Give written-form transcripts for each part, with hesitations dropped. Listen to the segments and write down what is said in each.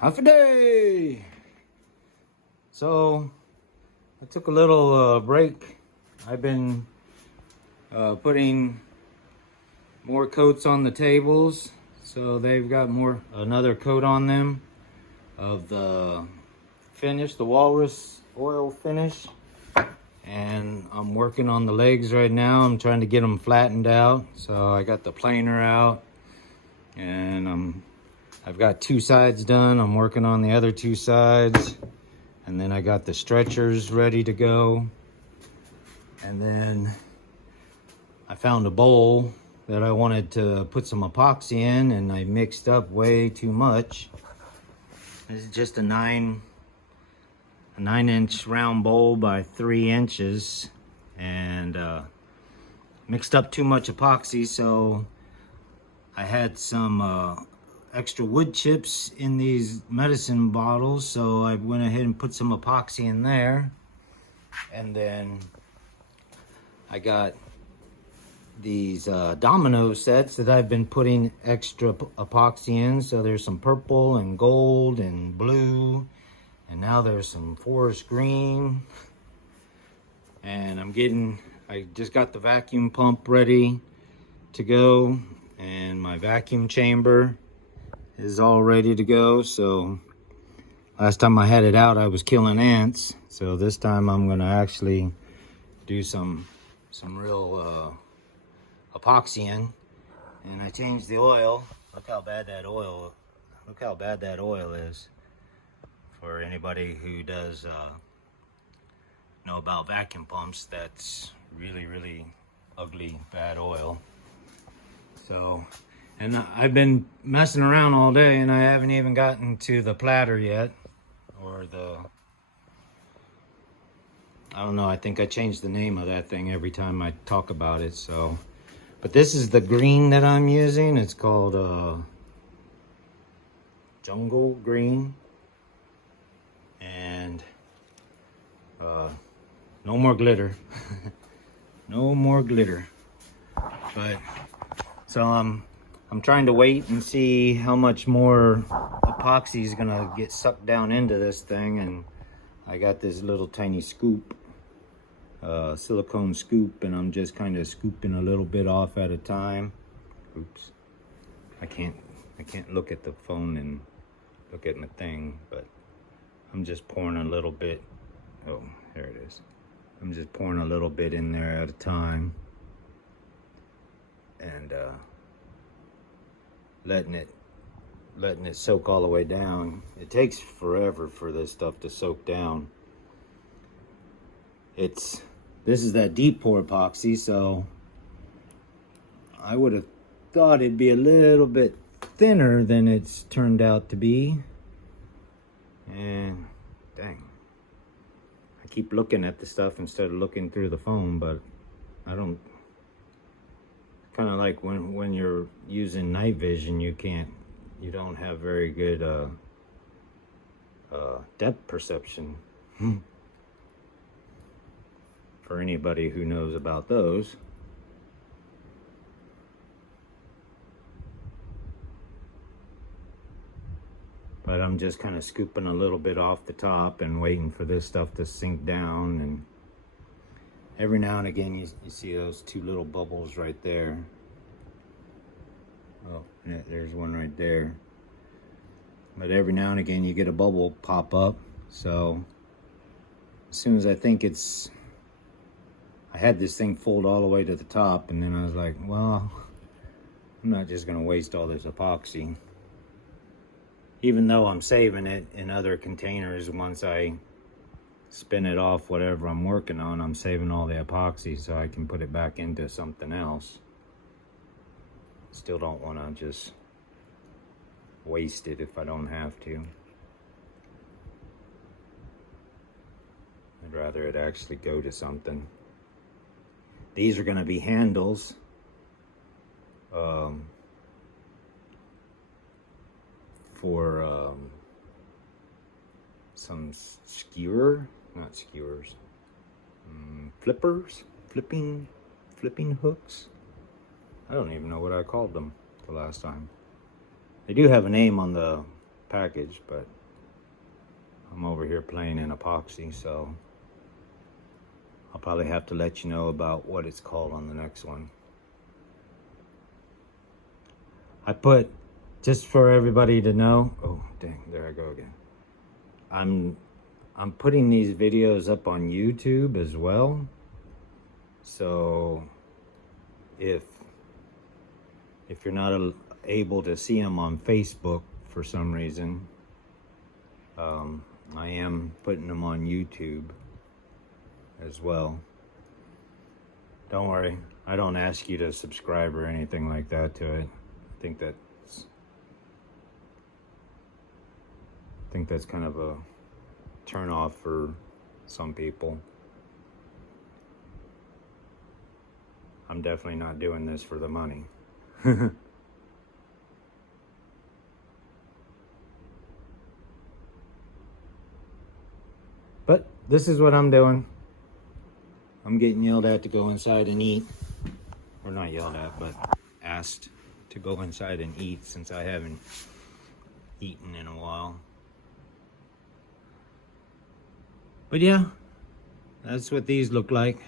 Half a day. So I took a little break. I've been putting more coats on the tables, so they've got another coat on them of the finish, the walrus oil finish. And I'm working on the legs right now. I'm trying to get them flattened out. So I got the planer out, and I've got two sides done. I'm working on the other two sides. And then I got the stretchers ready to go. And then I found a bowl that I wanted to put some epoxy in, and I mixed up way too much. This is just a 9-inch round bowl by 3 inches, and mixed up too much epoxy, so I had some extra wood chips in these medicine bottles, so I went ahead and put some epoxy in there. And then I got these domino sets that I've been putting extra epoxy in. So there's some purple and gold and blue, and now there's some forest green. And I just got the vacuum pump ready to go, and my vacuum chamber is all ready to go. So last time I had it out, I was killing ants. So this time I'm gonna actually do some real epoxy in. And I changed the oil. Look how bad that oil is. For anybody who does know about vacuum pumps, that's really ugly, bad oil. So, and I've been messing around all day, and I haven't even gotten to the platter yet, or I don't know, I think I changed the name of that thing every time I talk about it. So, but this is the green that I'm using. It's called jungle green. And no more glitter. No more glitter. But so I'm trying to wait and see how much more epoxy is gonna get sucked down into this thing. And I got this little tiny scoop, silicone scoop, and I'm just kind of scooping a little bit off at a time. Oops, I can't look at the phone and look at my thing, but I'm just pouring a little bit. Oh, there it is. I'm just pouring a little bit in there at a time, and letting it soak all the way down. It takes forever for this stuff to soak down. This is that deep pour epoxy, so I would have thought it'd be a little bit thinner than it's turned out to be. And dang, I keep looking at the stuff instead of looking through the phone, but I don't, kind of like when you're using night vision, you don't have very good depth perception. For anybody who knows about those. But I'm just kind of scooping a little bit off the top and waiting for this stuff to sink down. And every now and again, you see those two little bubbles right there. Oh, there's one right there. But every now and again, you get a bubble pop up. So as soon as I think I had this thing fold all the way to the top, and then I was like, well, I'm not just gonna waste all this epoxy. Even though I'm saving it in other containers, once I spin it off whatever I'm working on, I'm saving all the epoxy so I can put it back into something else. Still don't want to just waste it if I don't have to. I'd rather it actually go to something. These are going to be handles. For some flipping hooks. I don't even know what I called them the last time. They do have a name on the package, but I'm over here playing in epoxy, so I'll probably have to let you know about what it's called on the next one. I put, just for everybody to know, oh dang, there I go again. I'm putting these videos up on YouTube as well. So if you're not able to see them on Facebook for some reason, I am putting them on YouTube as well. Don't worry, I don't ask you to subscribe or anything like that to it. I think that's kind of a turn off for some people. I'm definitely not doing this for the money. But this is what I'm doing. I'm getting yelled at to go inside and eat. Or not yelled at, but asked to go inside and eat since I haven't eaten in a while. But yeah, that's what these look like.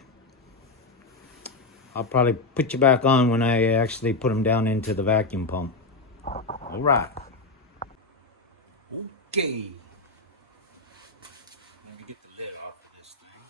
I'll probably put you back on when I actually put them down into the vacuum pump. All right. Okay. Let me get the lid off of this thing.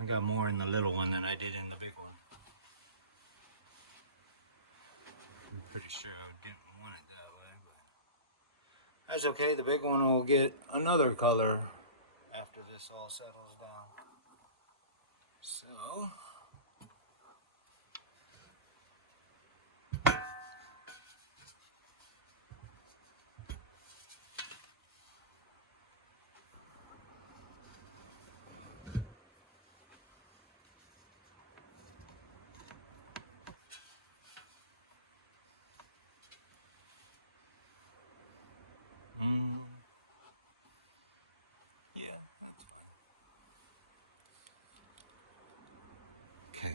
I got more in the little one than I did in the big one. I'm pretty sure I didn't want it that way, but that's okay. The big one will get another color after this all settles down. So yeah, that's fine. Okay.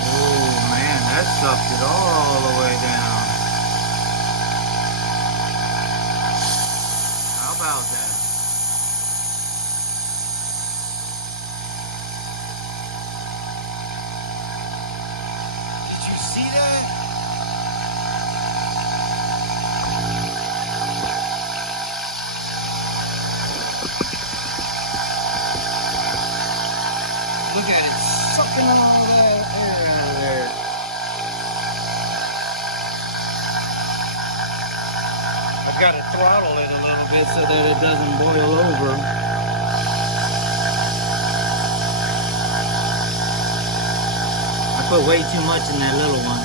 Oh man, that sucked it all the way down. How about that? Did you see that? Look at it sucking all that air out of there. I've got to throttle it a little bit so that it doesn't boil over. I put way too much in that little one.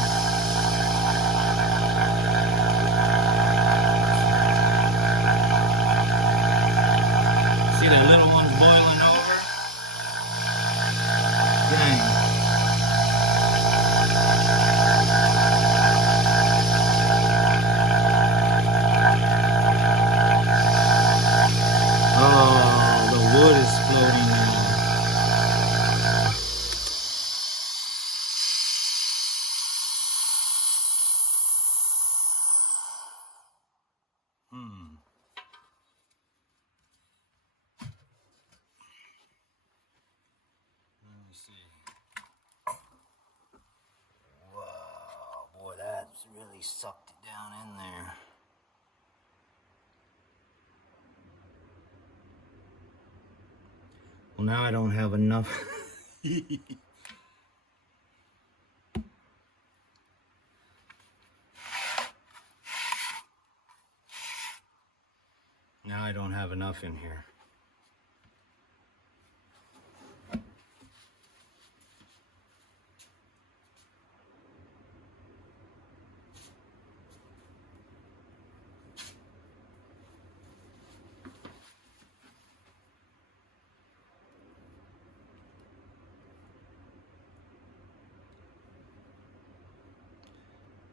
See that little one's boiling over? Dang. Oh, the wood is floating now. Hmm. sucked it down in there. Well, now I don't have enough. Now I don't have enough in here.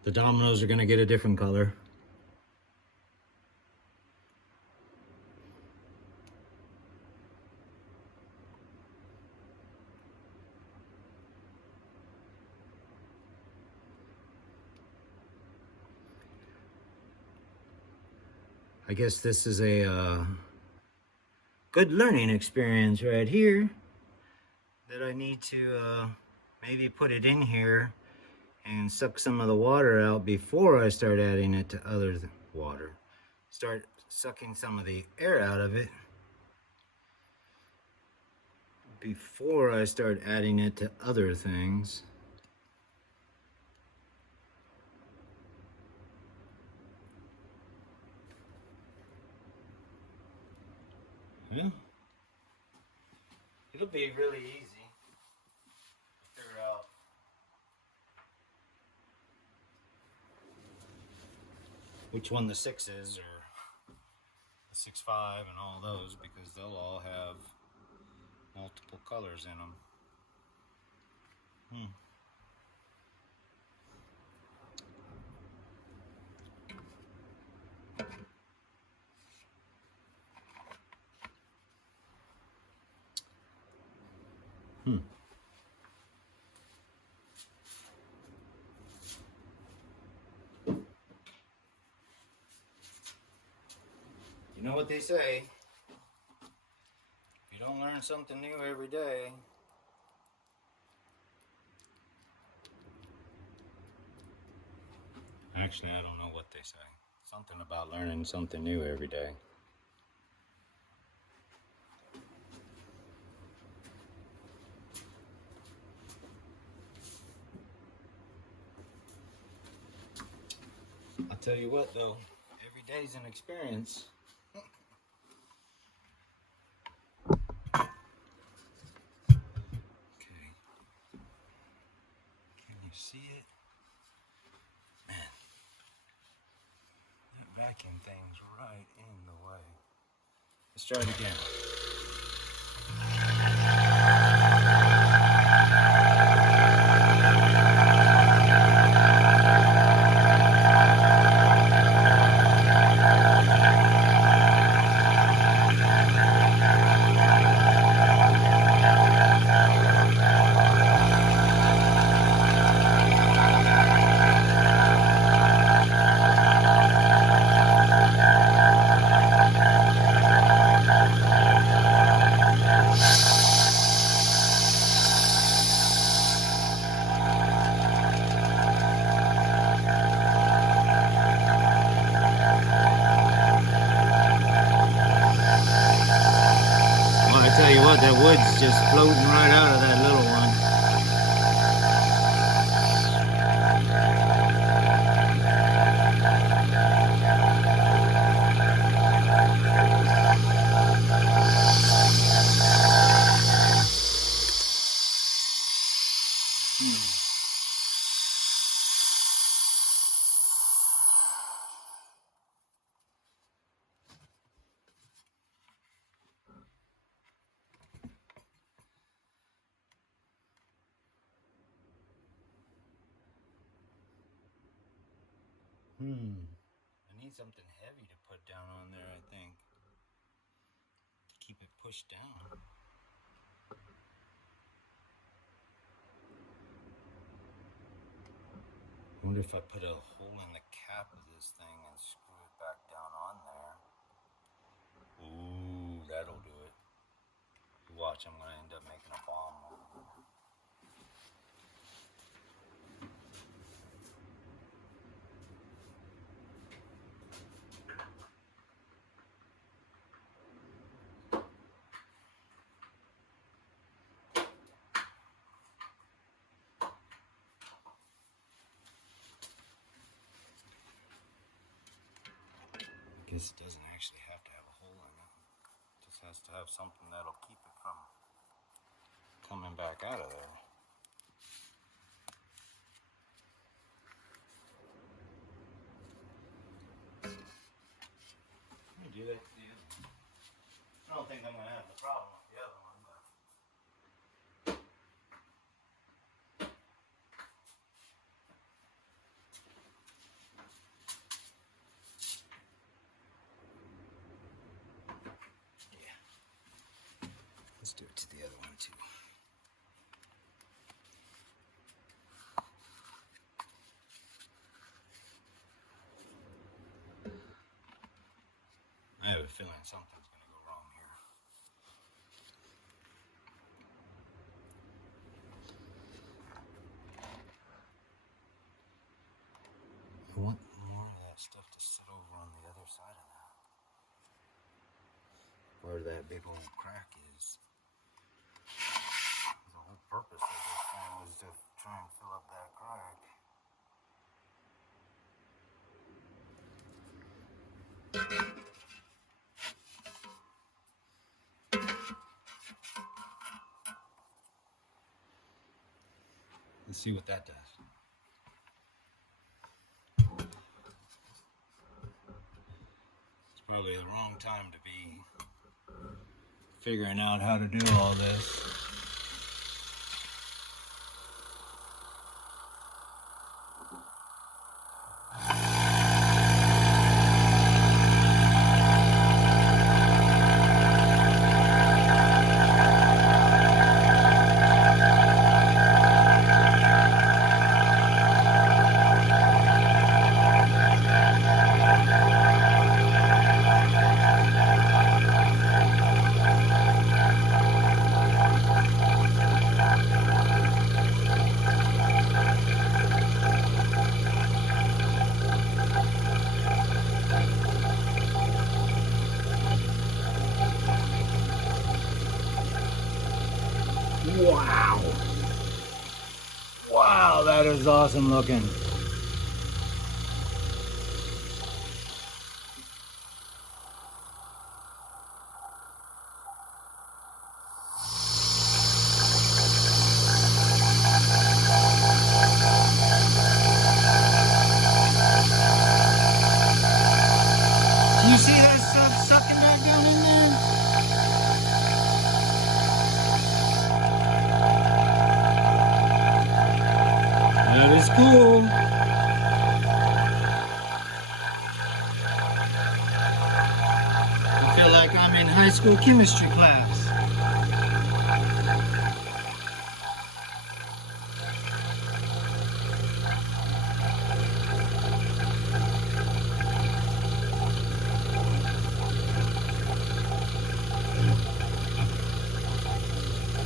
The dominoes are going to get a different color. I guess this is a good learning experience right here, that I need to maybe put it in here and suck some of the water out before I start adding it to other water. Start sucking some of the air out of it before I start adding it to other things. Yeah. It'll be really easy to figure out which one the 6 is, or the 6.5 and all those, because they'll all have multiple colors in them. You know what they say, if you don't learn something new every day, actually I don't know what they say. Something about learning something new every day. I'll tell you what though, every day's an experience. You see it? Man, that vacuum thing's right in the way. Let's try it again. Tell you what, that wood's just floating right out of that little one. I need something heavy to put down on there, I think, to keep it pushed down. I wonder if I put a hole in the cap of this thing and screw it back down on there. Ooh, that'll do it. Watch, I'm gonna end up making a bomb. guess it doesn't actually have to have a hole in it. It just has to have something that'll keep it from coming back out of there. Let me do that to the other one. I don't think I'm going to have a problem with the other one, but let's do it to the other one too. I have a feeling something's going to go wrong here. I want more of that stuff to sit over on the other side of that. Where that big old crack is. The whole purpose of this thing was to try and fill up that crack. Let's see what that does. It's probably the wrong time to be figuring out how to do all this. Wow. Wow, that is awesome looking. Do you see that stuff sucking that down in there? That is cool. I feel like I'm in high school chemistry class.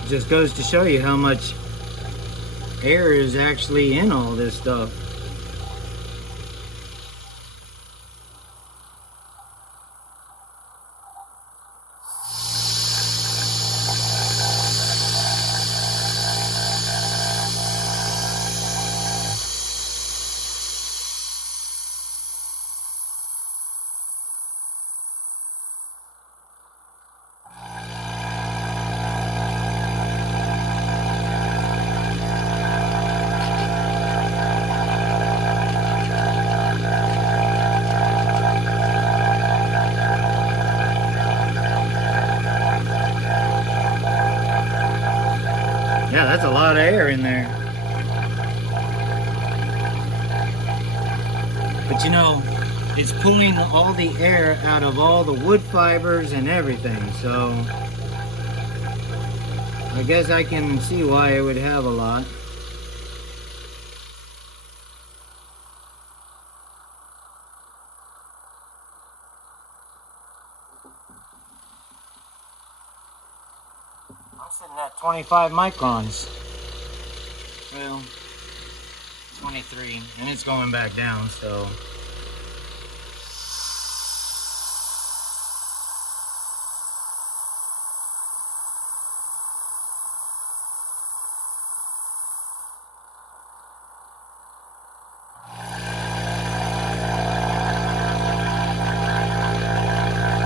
Just goes to show you how much air is actually in all this stuff. Yeah, that's a lot of air in there. But you know, it's pulling all the air out of all the wood fibers and everything, so I guess I can see why it would have a lot. I'm sitting at 25 microns. Well, 23, and it's going back down, so.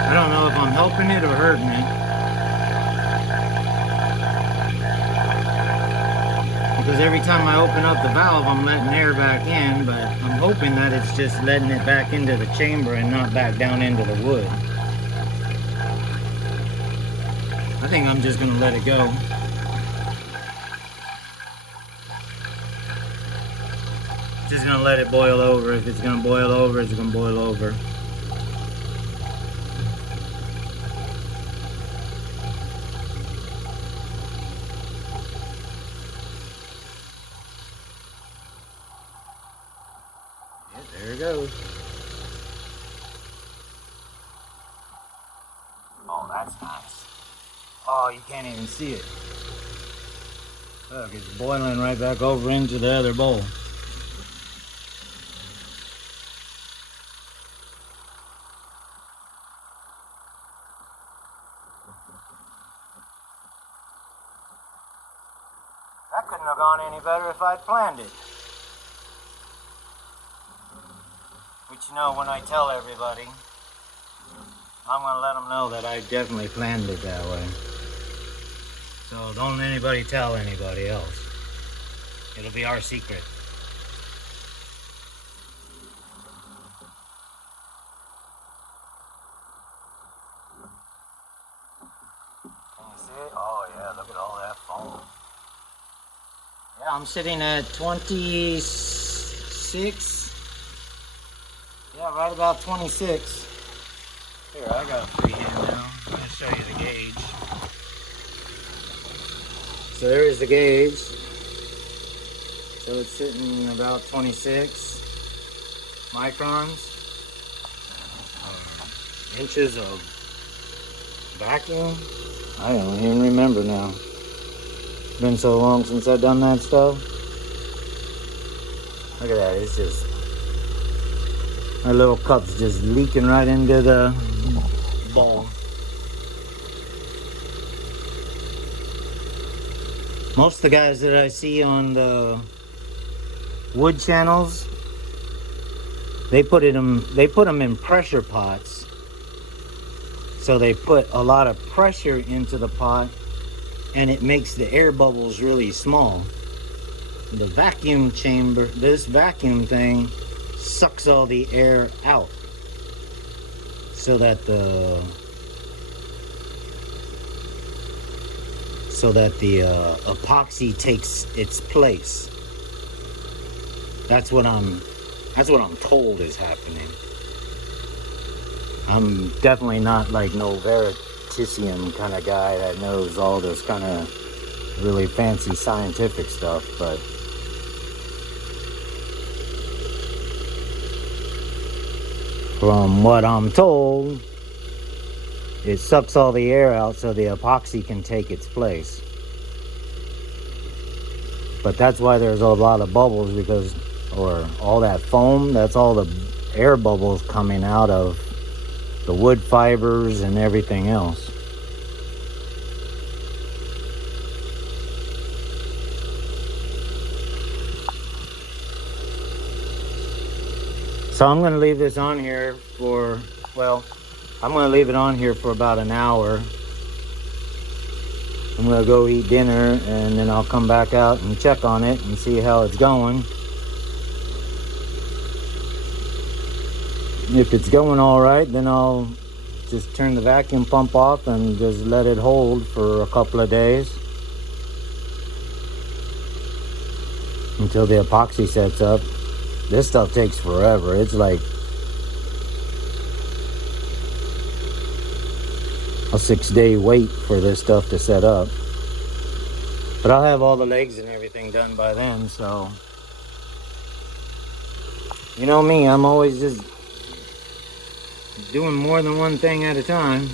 I don't know if I'm helping it or hurting it. Because every time I open up the valve, I'm letting air back in, but I'm hoping that it's just letting it back into the chamber and not back down into the wood. I think I'm just gonna let it go. Just gonna let it boil over. If it's gonna boil over, it's gonna boil over. Yeah, there it goes. Oh, that's nice. Oh, you can't even see it. Look, it's boiling right back over into the other bowl. That couldn't have gone any better if I'd planned it. But you know, when I tell everybody, I'm going to let them know that I definitely planned it that way. So don't anybody tell anybody else. It'll be our secret. Can you see it? Oh yeah, look at all that foam. Yeah, I'm sitting at 26. Yeah, right about 26. Here, I got a free hand now. I'm going to show you the gauge. So there's the gauge. So it's sitting about 26 microns. Inches of vacuum. I don't even remember now. It's been so long since I've done that stuff. Look at that, it's just, my little cup's just leaking right into the bowl. Most of the guys that I see on the wood channels, they put them in pressure pots. So they put a lot of pressure into the pot and it makes the air bubbles really small. The vacuum chamber, this vacuum thing, sucks all the air out so that the epoxy takes its place. That's what I'm told is happening. I'm definitely not like no veritasium kind of guy that knows all this kind of really fancy scientific stuff, but from what I'm told, it sucks all the air out so the epoxy can take its place. But that's why there's a lot of bubbles, because, or all that foam, that's all the air bubbles coming out of the wood fibers and everything else. So I'm going to leave this on here for, well, I'm going to leave it on here for about an hour. I'm going to go eat dinner and then I'll come back out and check on it and see how it's going. If it's going all right, then I'll just turn the vacuum pump off and just let it hold for a couple of days until the epoxy sets up. This stuff takes forever. It's like a 6-day wait for this stuff to set up. But I'll have all the legs and everything done by then, so you know me, I'm always just doing more than one thing at a time.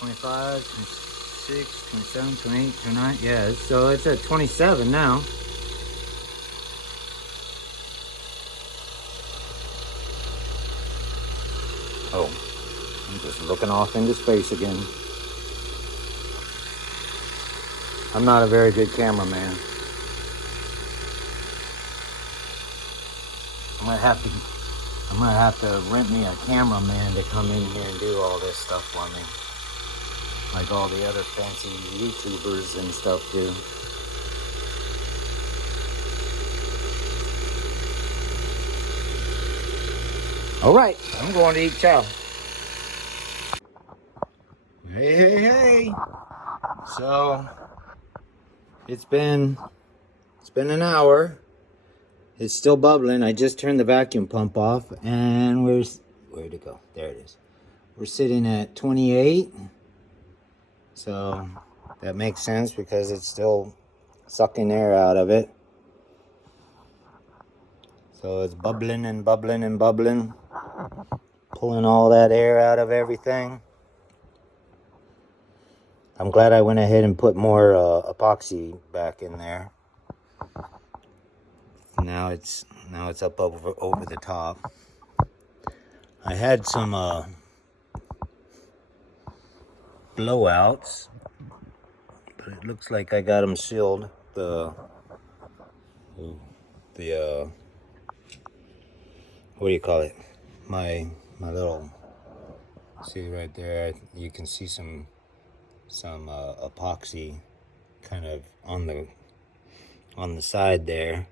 25, 26, 27, 28, 29. Yeah, so it's at 27 now. Oh, I'm just looking off into space again. I'm not a very good cameraman. I'm I'm gonna have to rent me a cameraman to come in here and do all this stuff for me. Like all the other fancy YouTubers and stuff do. All right, I'm going to eat chow. Hey. So, it's been an hour. It's still bubbling. I just turned the vacuum pump off and where'd it go? There it is. We're sitting at 28. So, that makes sense because it's still sucking air out of it. So it's bubbling and bubbling and bubbling. Pulling all that air out of everything. I'm glad I went ahead and put more epoxy back in there. Now it's up over the top. I had some blowouts, but it looks like I got them sealed. The what do you call it? My little, see right there, you can see some epoxy kind of on the side there.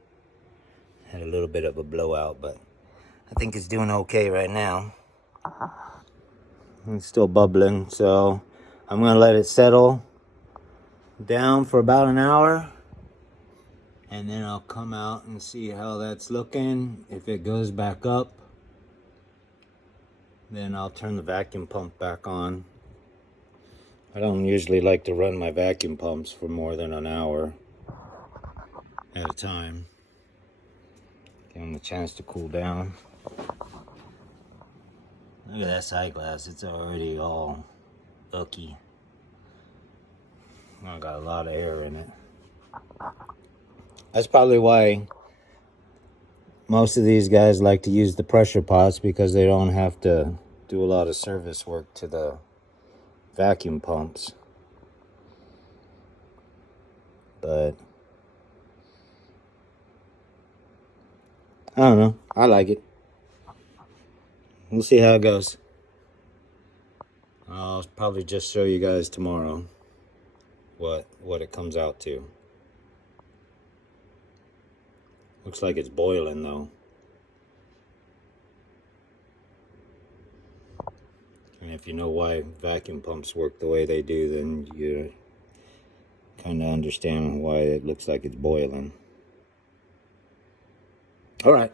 Had a little bit of a blowout, but I think it's doing okay right now. It's still bubbling, so I'm gonna let it settle down for about an hour, and then I'll come out and see how that's looking. If it goes back up, then I'll turn the vacuum pump back on. I don't usually like to run my vacuum pumps for more than an hour at a time. Give them the chance to cool down. Look at that side glass, it's already all icky. I got a lot of air in it. That's probably why most of these guys like to use the pressure pots, because they don't have to do a lot of service work to the vacuum pumps. But I don't know, I like it. We'll see how it goes. I'll probably just show you guys tomorrow what it comes out to. Looks like it's boiling though. And if you know why vacuum pumps work the way they do, then you kind of understand why it looks like it's boiling. All right.